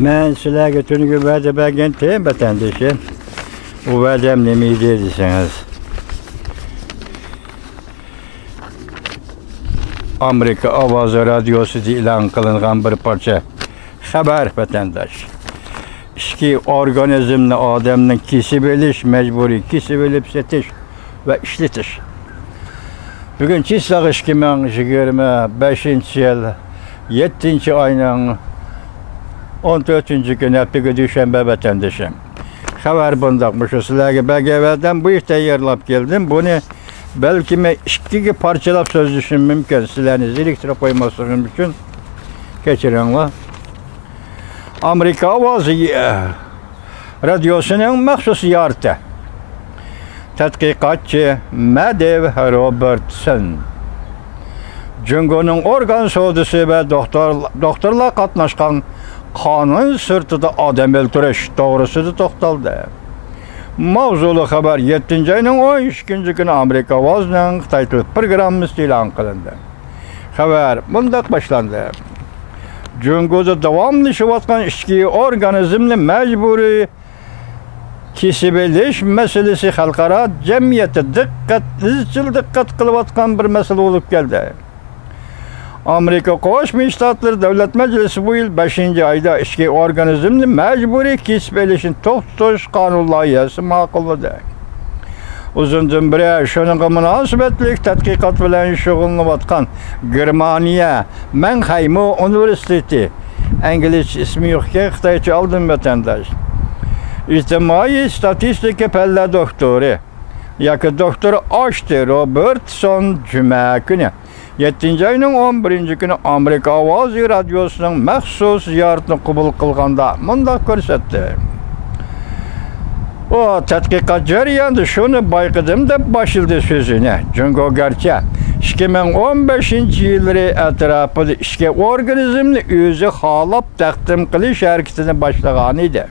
Ben sizlerge tünügü vədə bəgən teyim vətəndaşı. O vədəm nemiydi deyirsiniz. Amerika Avazı Radyosu ilan kılınğan bir parça xəbər vətəndaş. İşki organizmni adamın kesib eliş, mecburi kesib elib setiş ve işletiş. Bugün çislaq 2025 yıl 7. ayının 14. günü hepteki düşenbe vətəndaşım. Xəbər bundaqmış, sizlərə bəgəvəldən bu işdə yerlap geldim. Bunu belki mən iki parçalap söz düşün mümkün. Sizləriniz elektrə koymasınız üçün keçirinler. Amerika Avazı Radyosu'nun məxsusiyyatı. Tədqiqatçı Madev Robertson. Cüngonun organ soğudusu ve doktorlar katlaşkan kanun sırtıda adam öldürüş doğrusu da toxtaldı. Mavzulu haber 7. ayının 12. günü Amerika Avazı'nın Xitay programı ilan kılındı. Haber bundak başlandı. Cüngo'da devamlı şuvatkan işki organizmli mecburi kesib eliş meselesi halkara cemiyete izcil dikkat kılıvatkan bir mesele olup geldi. Amerika Koşmuş Ştatları Devlet Meclisi bu yıl 5. ayda işki organizmli mecburi kesib elişin toxtuş kanun layihesi maqulludur. Uzundan beri şunun münasebetlik tədqiqat bilen şug'ullanayotgan Germaniya Mannheim Üniversitesi, İngiliz ismi yok ki, Xitaycha aldım vatandaş. İctimai statistika pella doktoru, yakı doktor Ashti Robertson Cuma günü 7. ayının 11. günü Amerika Avazı Radyosu'nun məxsus ziyaretini kabul kılganda mundaq gösterdi. O tədqiqat jarayanda şunu bayqıdım da başıldı sözüne. Çünkü gerçi 2015 yılları etrafında işki organizmli özü halap təqdim qilish hareketini başlagan idi.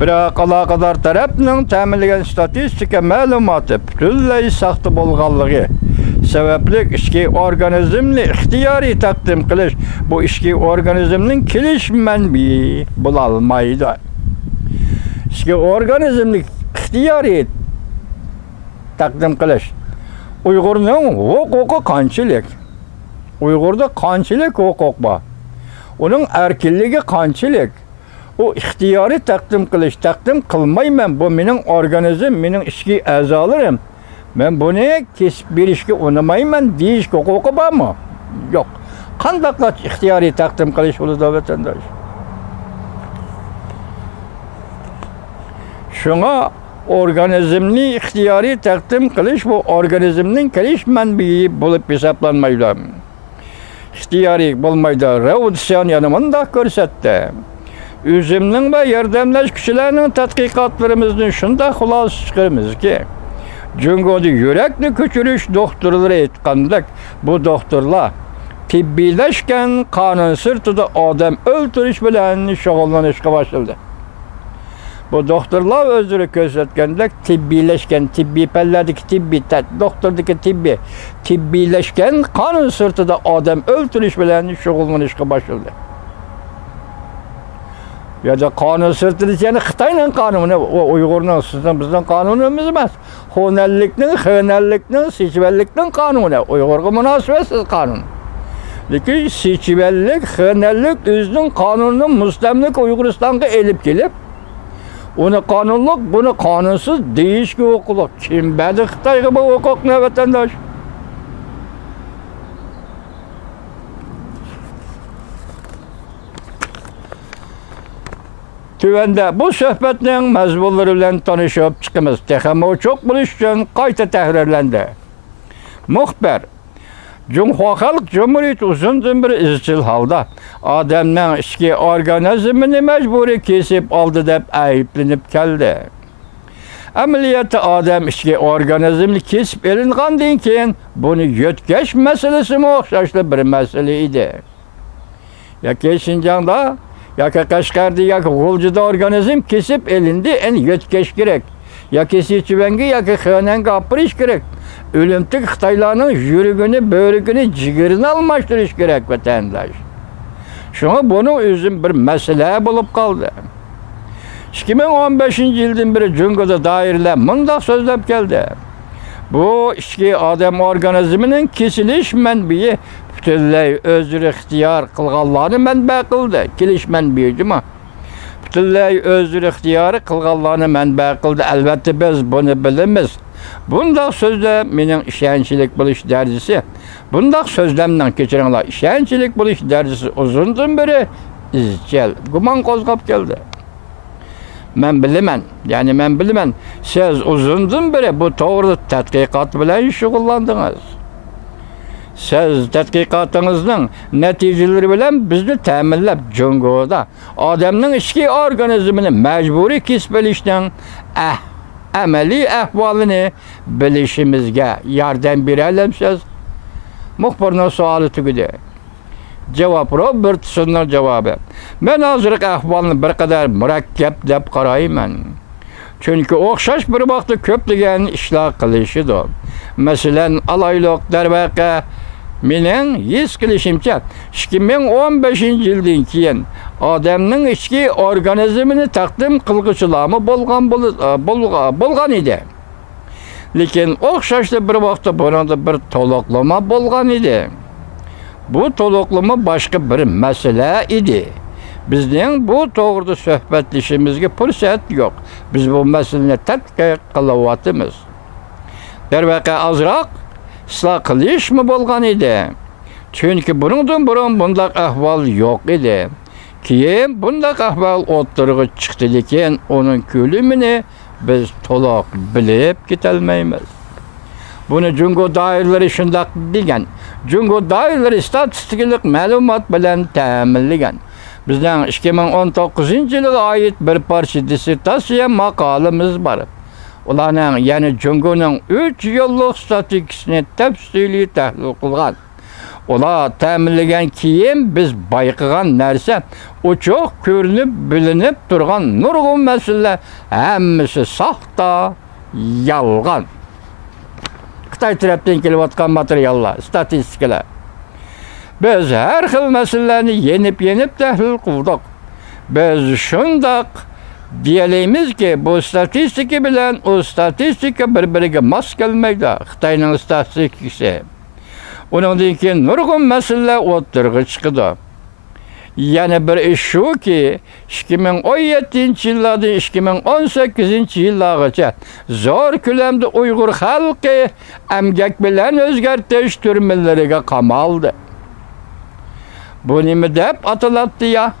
Biroq aloqador tarafning ta'minlagan statistika ma'lumoti butunlay saxta bo'lganligi sababli ishki organizmni ixtiyoriy taqdim qilish bu ishki organizmning kelish manbai bo'la olmaydi. İşki organizmni ixtiyoriy taqdim qilish Uyg'urning huquqi qanchalik? Uyg'urda qanchalik huquq bor? Uning erkinligi qanchalik? O ixtiyoriy taqdim qilish, taqdim qilmayman, bu mening organizm, mening ishki a'zolarim. Men buni kesib berishga unamayman deyish huquqi bormi? Yo'q. Qandaqla ixtiyoriy taqdim qilish bo'ladi vatandosh? Şuna organizmni ixtiyoriy taqdim qilish bu organizmning kelish manbai bo'lib hisoblanmaydi. İxtiyoriy bo'lmaydi. Revolutsiyon yana mundaq ko'rsatdi. O'zimning va yordamlash kuchlarining tadqiqotlarimizdan shunda xulosa chiqaramizki, Jungoda yurakni ko'chirish doktorlari aytgandek, bu doktorlar tibbiyleşken qonun sirtida odam o'ldirish bilan shug'ullanishga boshladi. Bu doktorlar özürü gözetkenler tibbileşken, tibbi pelledeki tibbi, doktordaki tibbileşken kanun sırtıda adam öldürüş bilen şug'ullanishga başladı. Ya da kanun sırtıda yani Xitayning kanunu, o Uyg'urning sizden bizden kanunumuz emas. Xonallikning, seçivellikning kanunu, Uyg'urga munosabatsiz kanun. Lekin seçivellik, xonallik o'zining kanunini mustamlik Uyg'uristonga elib kelib onu kanunluk, bunu kanunsuz değişik hukukluk. Kim bedi Xitayga bu hukuk ne vatandaş? Tüvende bu söhbetinin mezbulları bilen tanışıp çıkımız. Texemi çok buluş için qayta tahrirlendi. Muhber, Halk Cumhuriyeti uzun bir izchil halda adamның ishki organizmini mecburi kesip aldı deb ayıplanıp geldi. Ameliyatı adam ishki organizmini kesip elingandan keyin bunu yötkeş meselesi mi o'xshashli bir mesele idi. Yoki Şinjanda, yoki Qashqarda, yoki G'uljida organizm kesip elindi, en yötkeş gerek. Yoki Sechivenga, yoki Xonanga opirish gerek. Ölümtük Xitaylarning yürügünü, böğrügünü, ciğerini almashtirish gerek vatandaş. Şuna bunu özüm bir mesele bulup kaldı. 2015 yıldan beri Cungo'da dairler mındaq sözlep geldi. Bu içki adam organizminin kesiliş menbiyi bütünley özür ixtiyar qılğanlarını mənbə qıldı. Kiliş mənbiyi cima. Bütünley özür ixtiyarı qılğanlarını mənbə qıldı. Elbette biz bunu bilimiz. Bundaq sözle mening işençilik buluş derecesi. Bundaq sözlemden keçiringlar. İşençilik buluş derecesi uzundan beri izchil guman qozgap geldi. Men bilimen. Siz uzundan beri bu to'g'ri tadqiqot bilan shug'ullandingiz. Siz tadqiqotingizning natijalari bilan bizni ta'minlab Jungoda odamning ichki organizmini majburiy kesib olishdan amaliy ahvolini bilishimizga yordam bera olamsiz. Muxbirning savoli tugadi. Cevap Robert Sun'un cevabı. Ben hazırlık ahvalını bir kadar murakkab deb qarayman. Çünkü o'xshash bir vaqtda ko'plagan ishlar qilishidi. Masalan, alayliq darvaqa mening his qilishimcha 2015 yildan keyin odamning ichki organizmini taqdim qilg'uchilarmi bo'lgan edi. Lekin o'xshashda bir vaqtda buningda bir to'liqlama bo'lgan edi. Bu to'liqlama boshqa bir masala edi. Bizning bu to'g'rida suhbatlashishimizga fursat yo'q. Biz bu masalani tadqiq qilyapmiz. Darvaqa azroq isloh qilishmi bo'lgan edi. Chunki buningdan burun bunday ahvol yo'q edi. Keyin bunday ahvol o'tirg'i chiqdi, lekin uning ko'limini biz to'liq bilib ketolmaymiz. Bunu Jungo dairələri şundaq degan. Jungo dairələri statistikalik ma'lumot bilan ta'minlagan. Bizning 2019-yilga oid bir parcha dissertasiya maqolamiz bor. Ularning, ya'ni Jungoning 3 yillik statistikasini tafsiliy tahlil qilgan. Ular ta'minlagan keyin biz bayqagan narsa ochiq ko'rinib, bilinib turgan nurg'un masalalar hammasi soxta, yolg'on. Xitoy tarafdan kelayotgan materiallar, statistikalar. Biz har xil masalalarni yenib tahlil qildik. Biz shundoq deyalaymiz-ki, bu statistika bilan o statistika bir-biriga mos kelmaydi. Xitoyning statistikasi. Uningdan keyin nurg'un masalalar o'tirg'i chiqdi. Yana bir ish shuki, 2017-yillardan 2018-yillargacha zo'r ko'lamda Uyg'ur xalqi emgak bilan o'zgartirish turmalariga qamaldi. Bu nima deb ataladi ya?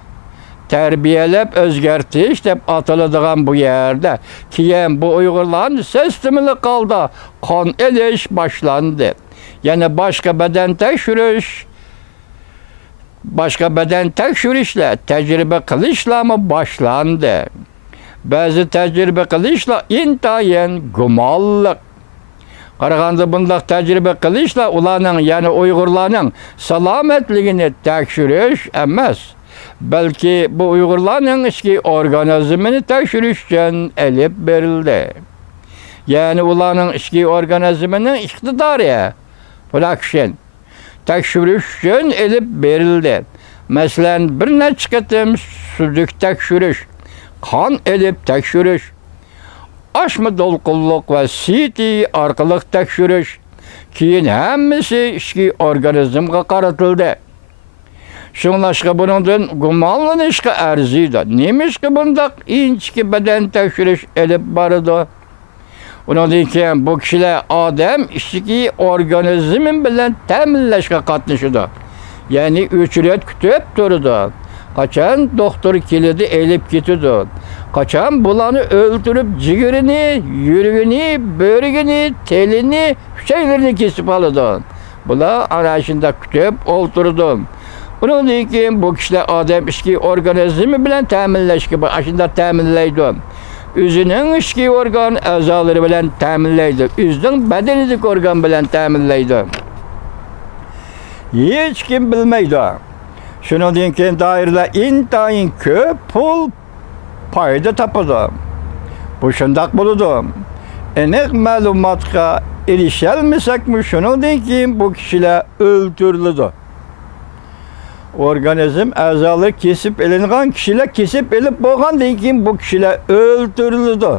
Tarbiyalab o'zgartirish deb ataladigan bu yerda keyin bu Uyg'urlarning sistemli qoldi, qon elish boshlandi. Yana boshqa beden tekşirişle, tecrübe qilishlar mı başlandı. Bazı tecrübe qilishlar intayin gumonliq. Qaraganda bundaq tecrübe qilishlar ularning, ya'ni Uyg'urlarning salomatligini tekshirish emas, balki bu Uyg'urlarning ichki organizmini tekshirish uchun elib berildi. Ya'ni ularning ichki organizmining iqtidori, production tekshirish uchun elib berildi. Masalan, bir necha qatim suzuk tekshirish, qon elib tekshirish, oshma dolqinlik va CT orqali tekshirish, keyin hammasi ichki organizmga qaratildi. Shunlashqa bundan gumonlanishga arziydi. Nemishqa bundaq inchki badan tekshirish elib boradi. Undan keyin bu kishilar odam ichki organizmi bilan ta'minlashga qatnashadi. Ya'ni o'chirat kutib turadi. Qachon doktor keladi, elib ketadi. Qachon bularni o'ltirib jigirini, yuragini, bo'rigini, telini, shaylarini kesib oladi. Bular ana shunda kutib o'ltiradi. Undan keyin bu kishilar odam ichki organizmi bilan ta'minlashga shunda ta'minlaydi. Özünün ichki organ a'zolari bilan ta'minlaydi. O'zining badanidagi organ bilan ta'minlaydi. Hech kim bilmaydi. Shundan keyin doiralar intayin ko'p pul foyda topadi. Bu shundoq bo'ladi. Aniq ma'lumotga erisholmasakmi, shundan keyin bu kishilar o'ldiriladi. Organizm a'zolar kesip elingan kişiler kesip elip bo'lgandan keyin bu kişiler öldürüldü.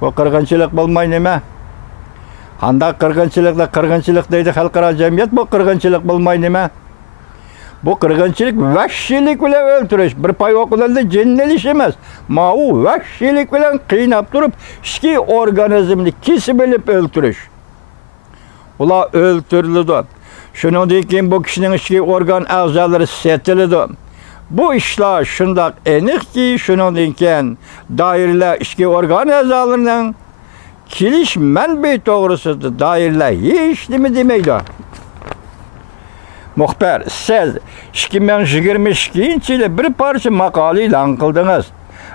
Bu qirg'inchilik bo'lmay nima? Qanday qirg'inchilik deydi xalqaro jamiyat, bu qirg'inchilik bo'lmay nima? Bu qirg'inchilik vahshiylik bilan o'ldirish, bir payvoqlarda jinnelish emas. Ma u vahshiylik bilan qiynab turib, ichki organizmni kesib elib o'ldirish. Ular o'ldirildi. Shuningdan keyin bu kishining ichki organ a'zolari setildi. Bu ishlar shundoq aniqki, shuningdan keyin doiralar ichki organ a'zolarining kelish manbai to'g'risida doiralar hech nima demaydi. Muxbir, siz 2022-yil bir parcha maqola e'lon qildingiz.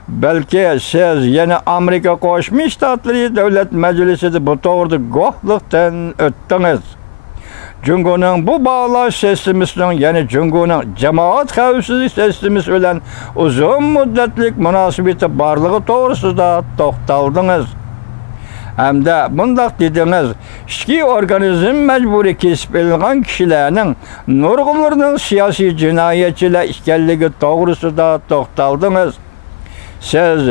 Balki siz yana Amerika Qo'shma Shtatlari Davlat Majlisida bu to'g'rida guvohlikdan o'tdingiz. Jungoning bu bağlash sistemasining, ya'ni Jungoning jamoat xavfsizlik sistemasi bilan uzun muddatlik munosabati borligi to'g'risida to'xtaldingiz. Hamda bundaq dediniz, ichki organizm majburiy kesib olingan kishilarning nurg'unlarining siyosiy jinoyatchilar ekanligi to'g'risida to'xtaldingiz. Siz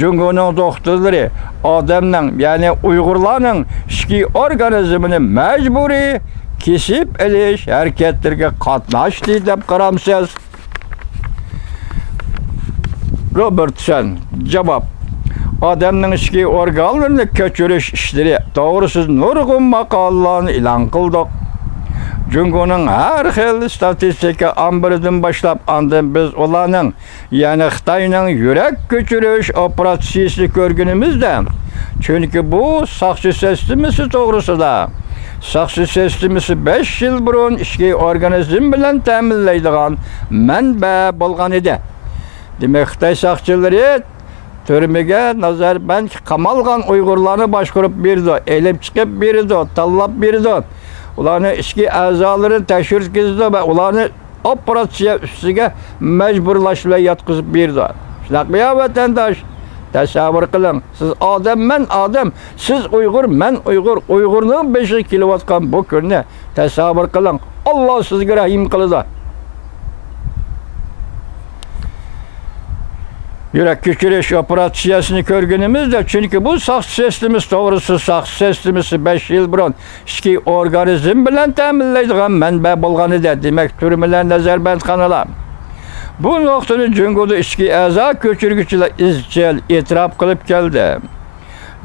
Jungoning doktorlari odamning, ya'ni Uyg'urlarning ichki organizmini majburiy kesib elish harakatlariga qatnashdi deb qaramsiz. Robertson javob: odamning ichki organlarini ko'chirish ishlari to'g'risida nurg'un maqolalarni e'lon qildik. Jungoning har xil statistika ambiridan boshlab, andan biz ularning, ya'ni Xitoyning yurak ko'chirish operatsiyasini ko'rganimizda, chunki bu soqchi sistemasi to'g'risida. Soqchi sistemasi 5 yil burun ichki organizm bilan ta'minlaydigan manba bo'lgan edi. Demak, Xitoy soqchilari türmege nazarband qamalgan Uyg'urlarni boshqarib berdi, elib chiqib berdi, tanlab berdi. Ularni ichki a'zolarini tekshirish kezdi va ularni operatsiya ustiga majburlashla yotqizib berdi. Shunaqa ya vatandosh, tasavvur qiling. Siz odam, men odam, siz Uyg'ur, men Uyg'ur. Uyg'urning beshi kelayotgan bu kunni tasavvur qiling. Alloh sizga rahim qiladi. Yurak ko'chirish operatsiyasini ko'rganimizda, chunki bu soqchi sistemasi to'g'risida, soqchi sistemasi 5 yil burun ichki organizm bilan ta'minlaydigan manba bo'lgan edi. Demak, turmalar nazarbandxonalar. Bu nuqtani Jungoda ichki a'zo ko'chiruvchilar izchil e'tirof qilib keldi.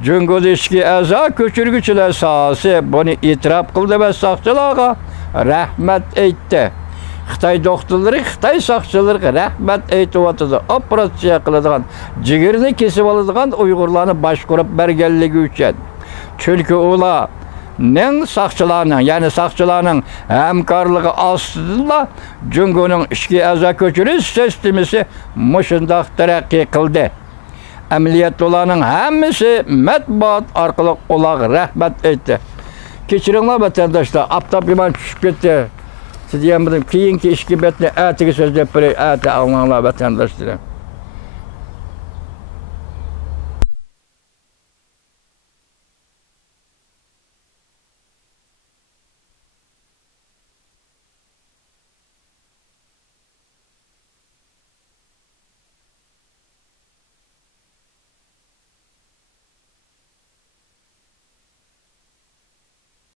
Jungoda ichki a'zo ko'chiruvchilar sohasi buni e'tirof qildi va soqchilarga rahmat aytdi. Xitoy doktorlari, Xitoy soqchilariga rahmat aytib operatsiya qiladigan, jigirni kesib oladigan Uyg'urlarni boshqarib berganligi uchun. Chunki ular soqchilarning, ya'ni soqchilarning hamkorligi ostida Jungoning ichki a'zo ko'chirish sistemasi mushundoq taraqqiy qildi. Amaliyot ularning hammasi matbuot orqali ularga rahmat aytdi. Kechiringlar vatandoshlar, aptab bilan tushib ketdi. Siz diyem keyinki işki betine atiga so'zlab beray, ati almanlar vatandaşlara.